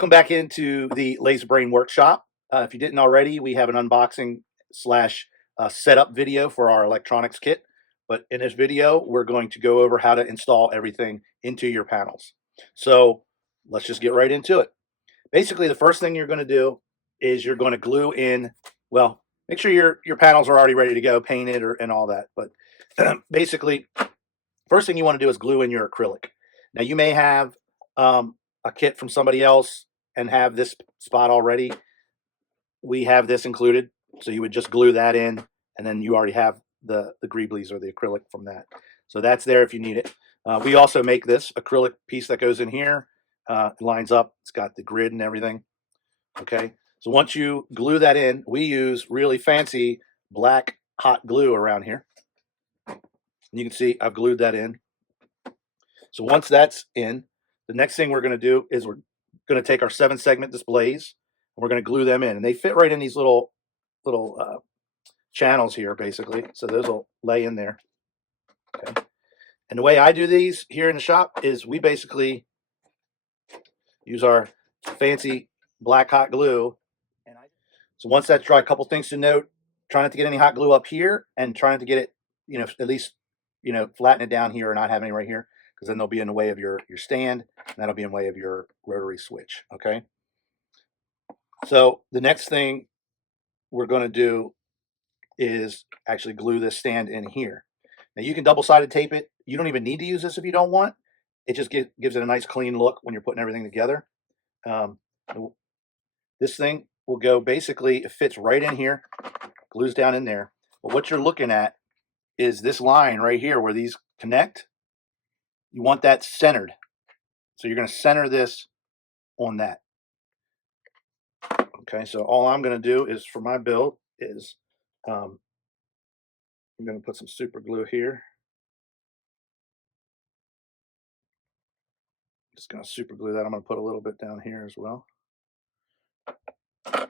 Welcome back into the LaserBrain workshop. If you didn't already, we have an unboxing slash setup video for our electronics kit. But in this video, we're going to go over how to install everything into your panels. So let's just get right into it. Basically, the first thing you're going to do is you're going to glue in, well, make sure your panels are already ready to go, painted and all that. But basically, first thing you want to do is glue in your acrylic. Now, you may have a kit from somebody else and have this spot already. We have this included, so you would just glue that in, and then you already have the greeblies or the acrylic from that. So that's there if you need it. We also make this acrylic piece that goes in here. It lines up. It's got the grid and everything. Okay, so once you glue that in, we use really fancy black hot glue around here. You can see I've glued that in. So once that's in, the next thing we're going to do is we're going to take our 7-segment displays and we're going to glue them in, and they fit right in these little channels here, basically. So those will lay in there. Okay. And the way I do these here in the shop is we basically use our fancy black hot glue. So once that's dry, a couple things to note: try not to get any hot glue up here, and try not to get it, at least, flatten it down here or not have any right here, because then they'll be in the way of your stand, and that'll be in the way of your rotary switch. Okay. So the next thing we're going to do is actually glue this stand in here. Now you can double-sided tape it. You don't even need to use this if you don't want. It just gives it a nice clean look when you're putting everything together. This thing will go, basically, it fits right in here, glues down in there. But what you're looking at is this line right here where these connect. You want that centered. So you're going to center this on that. Okay, so all I'm going to do is, for my build, is I'm going to put some super glue here. Just going to super glue that. I'm going to put a little bit down here as well. All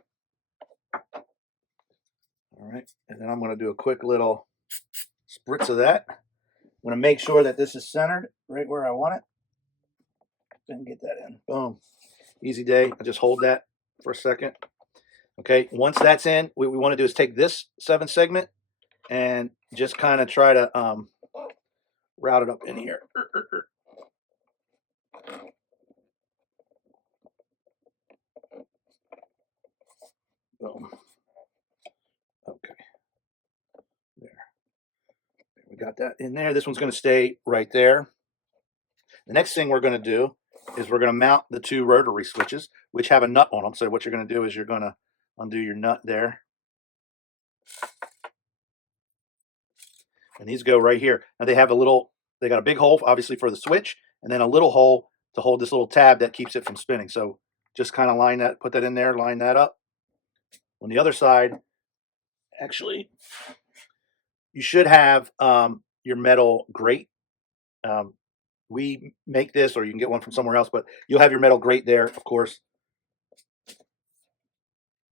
right, and then I'm going to do a quick little spritz of that. I'm going to make sure that this is centered right where I want it. Then get that in. Boom. Easy day. I just hold that for a second. Okay, once that's in, what we want to do is take this 7-segment and just kind of try to route it up in here. Boom. Okay. There. We got that in there. This one's going to stay right there. The next thing we're going to do is we're going to mount the 2 rotary switches, which have a nut on them. So what you're going to do is you're going to undo your nut there. And these go right here. Now they have they got a big hole, obviously, for the switch, and then a little hole to hold this little tab that keeps it from spinning. So just kind of line that, put that in there, line that up. On the other side, actually, you should have your metal grate. We make this, or you can get one from somewhere else, but you'll have your metal grate there, of course.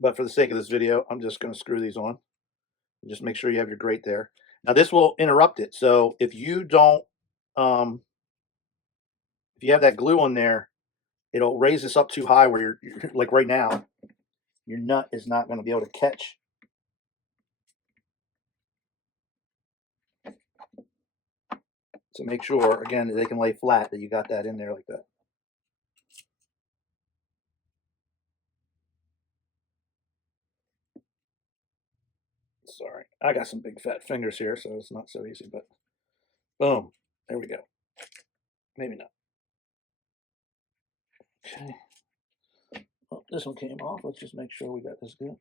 But for the sake of this video, I'm just going to screw these on. Just make sure you have your grate there. Now this will interrupt it. So if you don't, if you have that glue on there, it'll raise this up too high where you're like right now, your nut is not going to be able to catch. So make sure, again, that they can lay flat, that you got that in there like that. Sorry, I got some big fat fingers here, so it's not so easy, but boom, there we go. Maybe not. Okay. Well, this one came off. Let's just make sure we got this good.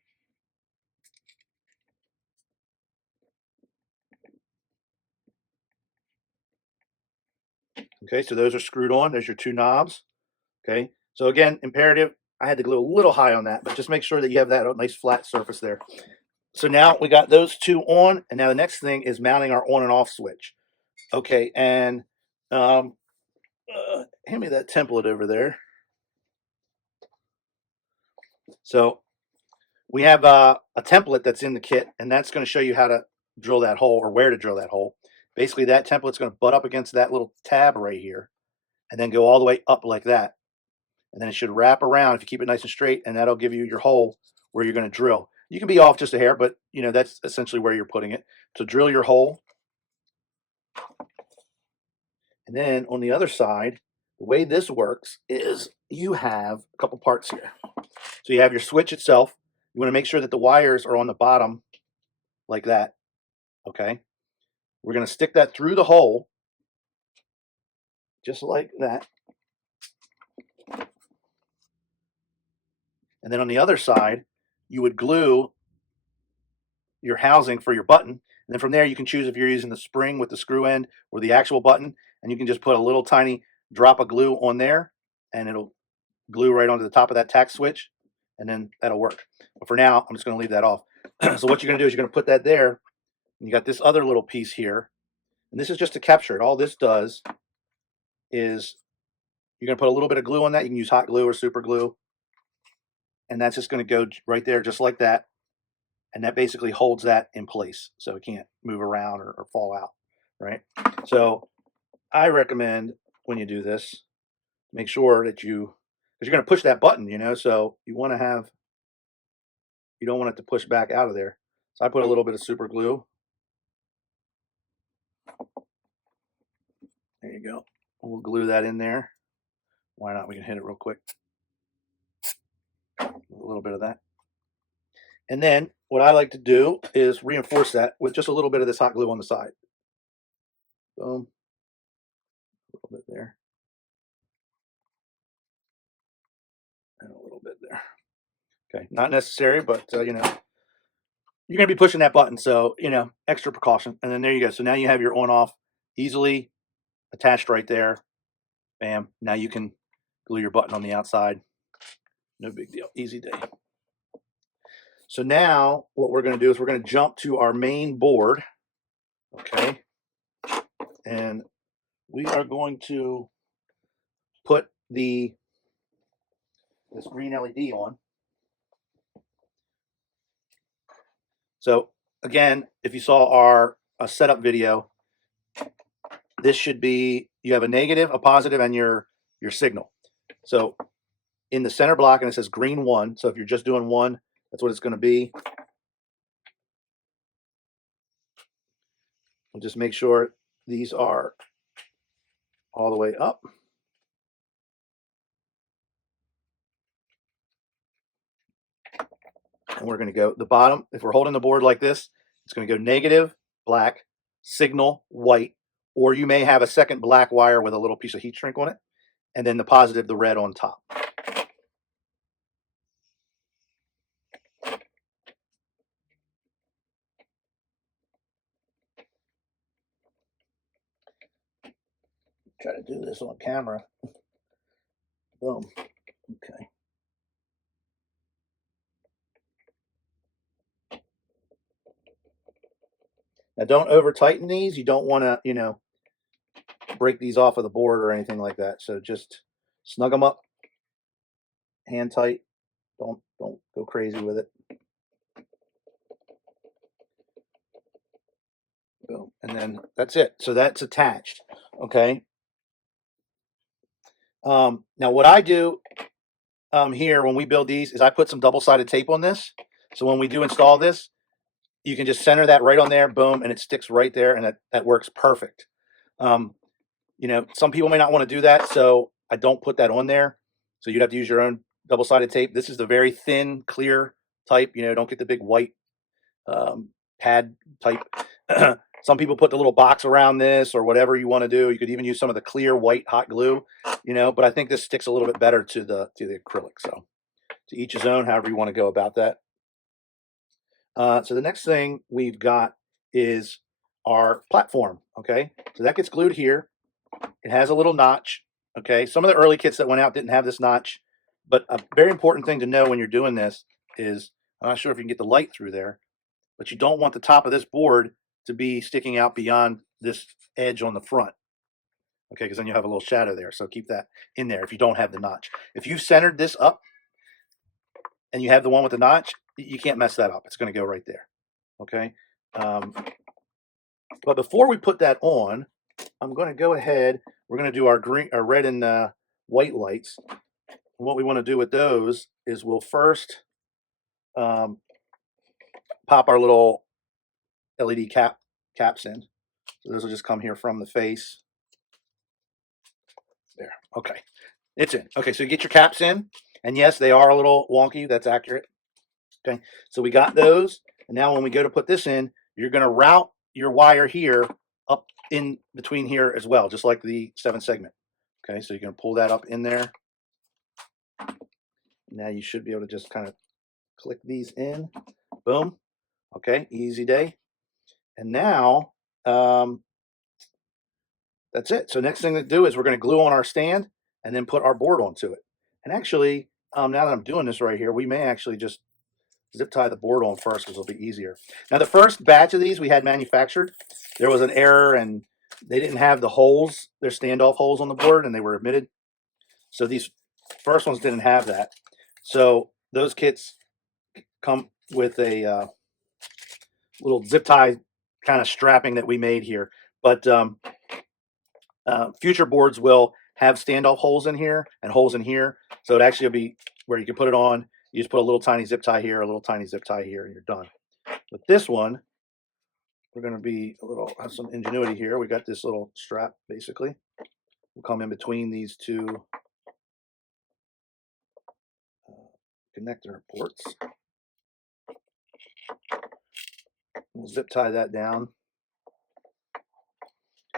Okay, so those are screwed on. There's your 2 knobs. Okay, so again, imperative, I had to glue a little high on that, but just make sure that you have that nice flat surface there. So now we got those 2 on, and now the next thing is mounting our on and off switch. Okay, and hand me that template over there. So we have a template that's in the kit, and that's going to show you how to drill that hole, or where to drill that hole. Basically, that template's going to butt up against that little tab right here, and then go all the way up like that. and then it should wrap around if you keep it nice and straight, and that'll give you your hole where you're going to drill. You can be off just a hair, but you know that's essentially where you're putting it. So drill your hole, and then on the other side, the way this works is you have a couple parts here. So you have your switch itself. You want to make sure that the wires are on the bottom like that. Okay, we're going to stick that through the hole just like that. And then on the other side, you would glue your housing for your button. And then from there, you can choose if you're using the spring with the screw end or the actual button. And you can just put a little tiny drop of glue on there, and it'll glue right onto the top of that tack switch, and then that'll work. But for now, I'm just going to leave that off. So what you're going to do is you're going to put that there. And you got this other little piece here. And this is just to capture it. All this does is you're going to put a little bit of glue on that. You can use hot glue or super glue. And that's just going to go right there just like that. And that basically holds that in place so it can't move around or fall out, right? So I recommend when you do this, make sure that because you're going to push that button, you know, so you don't want it to push back out of there. So I put a little bit of super glue. There you go. We'll glue that in there. Why not? We can hit it real quick. A little bit of that. And then what I like to do is reinforce that with just a little bit of this hot glue on the side. Boom. A little bit there. And a little bit there. Okay, not necessary, but you know, you're going to be pushing that button, so you know, extra precaution. And then there you go. So now you have your on-off easily attached right there. Bam. Now you can glue your button on the outside. No big deal. Easy day. So now what we're going to do is we're going to jump to our main board. Okay. And we are going to put this green LED on. So again, if you saw our setup video, this should be, you have a negative, a positive, and your signal. So in the center block, and it says green 1. So if you're just doing 1, that's what it's going to be. We'll just make sure these are all the way up. And we're going to go the bottom. If we're holding the board like this, it's going to go negative, black, signal, white, or you may have a second black wire with a little piece of heat shrink on it, and then the positive, the red on top. Try to do this on camera. Boom. Okay. Now don't over tighten these. You don't want to, you know, break these off of the board or anything like that. So just snug them up, hand tight. Don't go crazy with it. Boom. And then that's it. So that's attached. Okay. Now what I do here when we build these is I put some double-sided tape on this. So when we do install this, you can just center that right on there, boom, and it sticks right there, and that works perfect. You know, some people may not want to do that, so I don't put that on there. So you'd have to use your own double-sided tape. This is the very thin, clear type. You know, don't get the big white pad type. Some people put the little box around this or whatever you want to do. You could even use some of the clear white hot glue, you know, but I think this sticks a little bit better to the acrylic. So to each his own, however you want to go about that. So the next thing we've got is our platform. Okay, so that gets glued here. It has a little notch. Okay, some of the early kits that went out didn't have this notch, but a very important thing to know when you're doing this is, I'm not sure if you can get the light through there, but you don't want the top of this board to be sticking out beyond this edge on the front. Okay, because then you have a little shadow there. So keep that in there if you don't have the notch. If you've centered this up and you have the one with the notch, you can't mess that up. It's going to go right there. Okay. But before we put that on, I'm going to go ahead. We're going to do our red and white lights. what we want to do with those is we'll first pop our little LED caps in. So those will just come here from the face. There. Okay. It's in. Okay, so you get your caps in. And yes, they are a little wonky. That's accurate. Okay. So we got those. And now when we go to put this in, you're going to route your wire here up in between here as well, just like the 7 segment. Okay, so you're going to pull that up in there. Now you should be able to just kind of click these in. Boom. Okay, easy day. And now that's it. So next thing to do is we're going to glue on our stand and then put our board onto it. And actually, now that I'm doing this right here, we may actually just zip tie the board on first because it'll be easier. Now the first batch of these we had manufactured, there was an error and they didn't have the holes, their standoff holes on the board, and they were omitted. So these first ones didn't have that. So those kits come with a little zip tie kind of strapping that we made here. But future boards will have standoff holes in here and holes in here. So it actually will be where you can put it on. You just put a little tiny zip tie here, a little tiny zip tie here, and you're done. With this one, we're going to be have some ingenuity here. We got this little strap, basically. We'll come in between these two connector ports. We'll zip tie that down.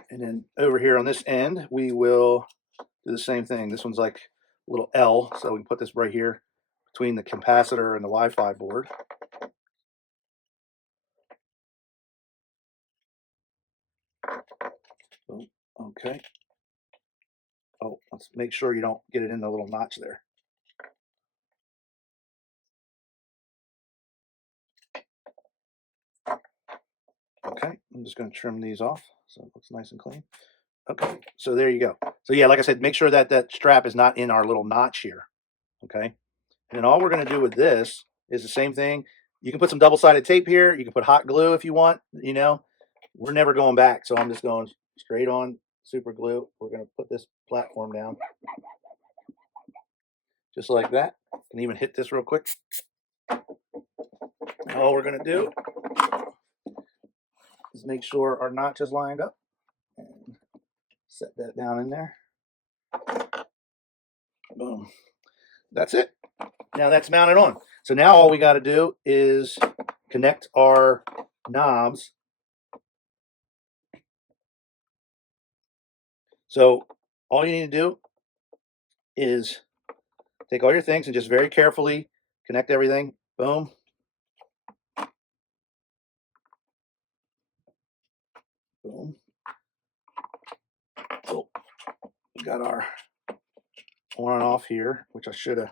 And then over here on this end, we will do the same thing. This one's like a little L, so we can put this right here between the capacitor and the Wi-Fi board. Okay. Oh, let's make sure you don't get it in the little notch there. Okay, I'm just going to trim these off so it looks nice and clean. Okay, so there you go. So yeah, like I said, make sure that that strap is not in our little notch here. Okay, and all we're going to do with this is the same thing. You can put some double-sided tape here. You can put hot glue if you want. You know, we're never going back, so I'm just going straight on super glue. We're going to put this platform down just like that. And even hit this real quick. And all we're going to do is make sure our notch is lined up and set that down in there. Boom. That's it. Now that's mounted on. So now all we got to do is connect our knobs. So all you need to do is take all your things and just very carefully connect everything. Boom. Boom. Oh, we got our on and off here, which I should have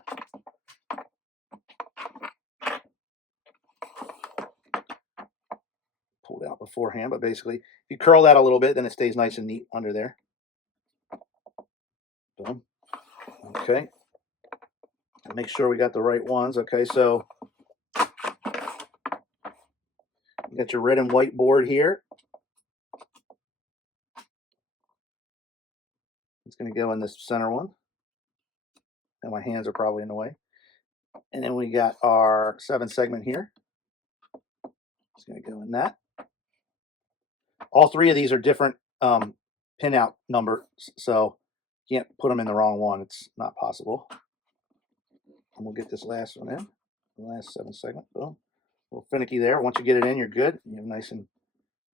pulled out beforehand, but basically if you curl that a little bit, then it stays nice and neat under there. Boom. Okay. And make sure we got the right ones. Okay, so you got your red and white board here. It's going to go in this center one. And my hands are probably in the way. And then we got our 7 segment here. It's going to go in that. All 3 of these are different pinout numbers, so you can't put them in the wrong one. It's not possible. And we'll get this last one in, the last 7 segment. Boom. A little finicky there. Once you get it in, you're good. You're nice and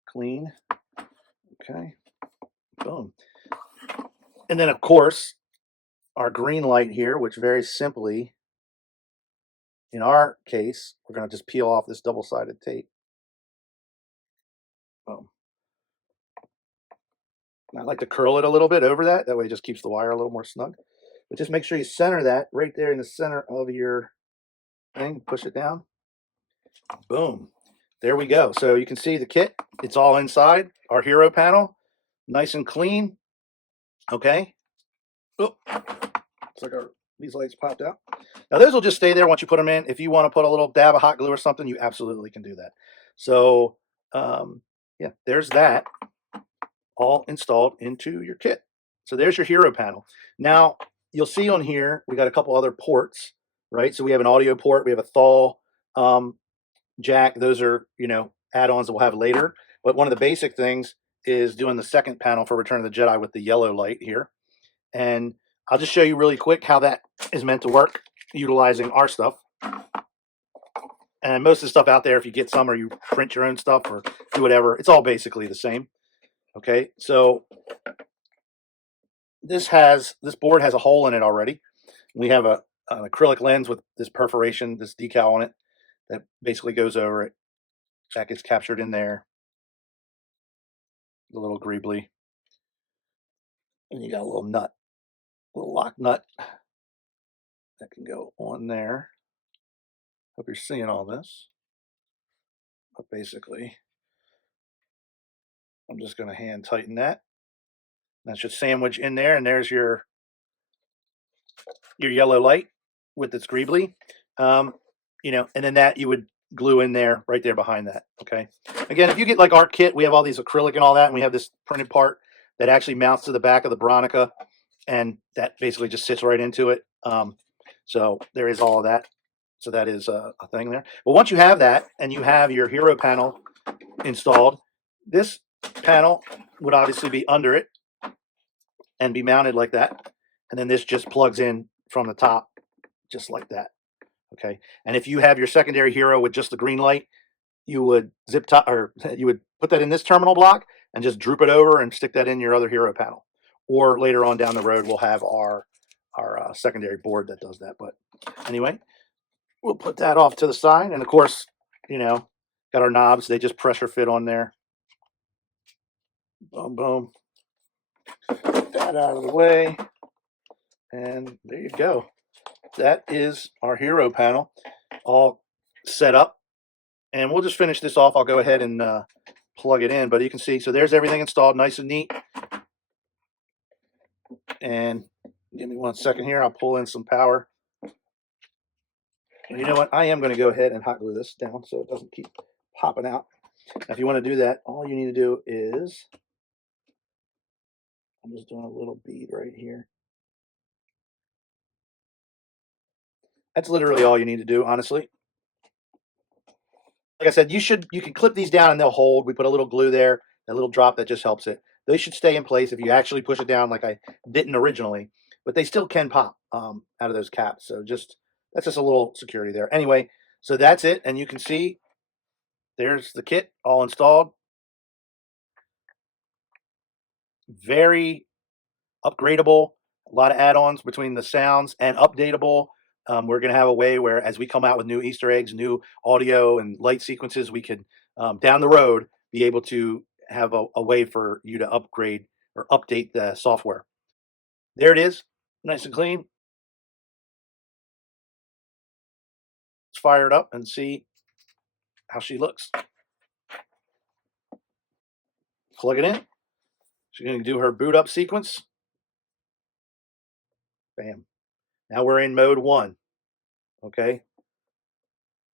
clean. Okay. Boom. And then, of course, our green light here, which very simply, in our case, we're going to just peel off this double-sided tape. Boom. I like to curl it a little bit over that. That way it just keeps the wire a little more snug. But just make sure you center that right there in the center of your thing. Push it down. Boom. There we go. So you can see the kit. It's all inside. Our hero panel. Nice and clean. Okay. Oh, looks like these lights popped out. Now those will just stay there once you put them in. If you want to put a little dab of hot glue or something, you absolutely can do that. So yeah, there's that all installed into your kit. So there's your hero panel. Now you'll see on here, we got a couple other ports, right? So we have an audio port, we have a thaw jack. Those are, add-ons that we'll have later. But one of the basic things is doing the second panel for Return of the Jedi with the yellow light here. And I'll just show you really quick how that is meant to work utilizing our stuff. And most of the stuff out there, if you get some or you print your own stuff or do whatever, it's all basically the same. Okay, so this board has a hole in it already. We have an acrylic lens with this perforation, this decal on it that basically goes over it. That gets captured in there. The little greebly. And you got a little nut, a little lock nut that can go on there. Hope you're seeing all this. But basically, I'm just going to hand tighten that. That should sandwich in there, and there's your yellow light with its greebly. And then that you would glue in there, right there behind that. Okay. Again, if you get like our kit, we have all these acrylic and all that, and we have this printed part that actually mounts to the back of the Bronica, and that basically just sits right into it. So there is all of that. So that is a thing there. Well, once you have that and you have your hero panel installed, this panel would obviously be under it and be mounted like that. And then this just plugs in from the top, just like that. Okay. And if you have your secondary hero with just the green light, you would you would put that in this terminal block and just droop it over and stick that in your other hero panel. Or later on down the road, we'll have our secondary board that does that. But anyway, we'll put that off to the side. And of course, got our knobs. They just pressure fit on there. Boom, boom. Get that out of the way. And there you go. That is our hero panel all set up. And we'll just finish this off. I'll go ahead and plug it in. But you can see, so there's everything installed nice and neat. And give me 1 second here. I'll pull in some power. And you know what? I am going to go ahead and hot glue this down so it doesn't keep popping out. Now, if you want to do that, all you need to do is, I'm just doing a little bead right here. That's literally all you need to do, honestly. Like I said, you can clip these down and they'll hold. We put a little glue there, a little drop that just helps it. They should stay in place if you actually push it down like I didn't originally, but they still can pop out of those caps. So that's just a little security there. Anyway, so that's it. And you can see there's the kit all installed. Very upgradable, a lot of add-ons between the sounds and updatable. We're going to have a way where as we come out with new Easter eggs, new audio and light sequences, we could down the road be able to have a way for you to upgrade or update the software. There it is, nice and clean. Let's fire it up and see how she looks. Plug it in. She's going to do her boot up sequence. Bam. Now we're in mode 1. Okay.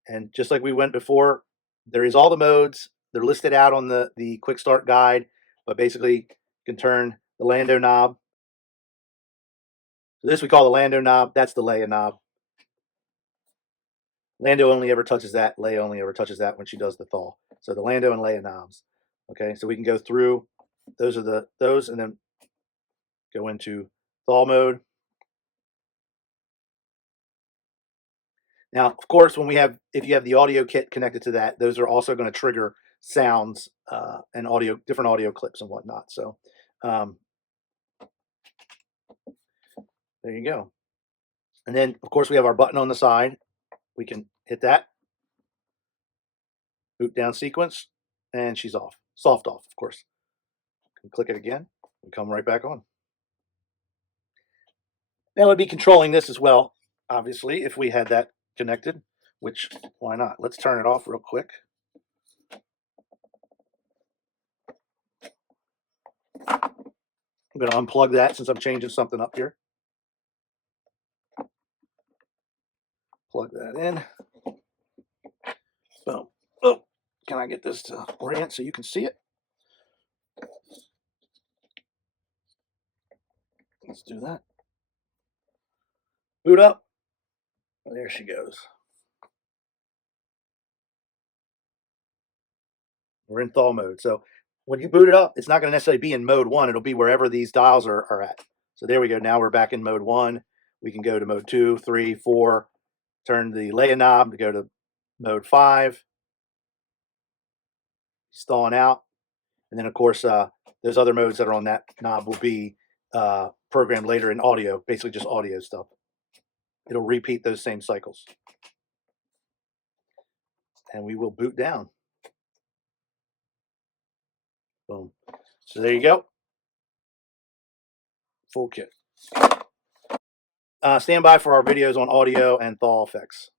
And just like we went before, there is all the modes. They're listed out on the quick start guide, but basically you can turn the Lando knob. So this we call the Lando knob. That's the Leia knob. Lando only ever touches that. Leia only ever touches that when she does the thaw. So the Lando and Leia knobs. Okay, so we can go through. Those are those, and then go into thaw mode. Now, of course, if you have the audio kit connected to that, those are also going to trigger sounds and different audio clips and whatnot. So there you go. And then, of course, we have our button on the side. We can hit that. Boot down sequence, and she's off. Soft off, of course. Click it again. We come right back on. Now we'd be controlling this as well, obviously, if we had that connected, which why not? Let's turn it off real quick. I'm going to unplug that since I'm changing something up here. Plug that in. Boom. Oh, can I get this to orient so you can see it? Let's do that. boot up. There she goes. We're in thaw mode. So when you boot it up, it's not going to necessarily be in mode 1. It'll be wherever these dials are at. So there we go. Now we're back in mode 1. We can go to mode 2, 3, 4. Turn the lay knob to go to mode 5. It's thawing out. And then, of course, those other modes that are on that knob will be programmed later in audio, basically just audio stuff. It'll repeat those same cycles. And we will boot down. Boom. So there you go. Full kit. Stand by for our videos on audio and thaw effects.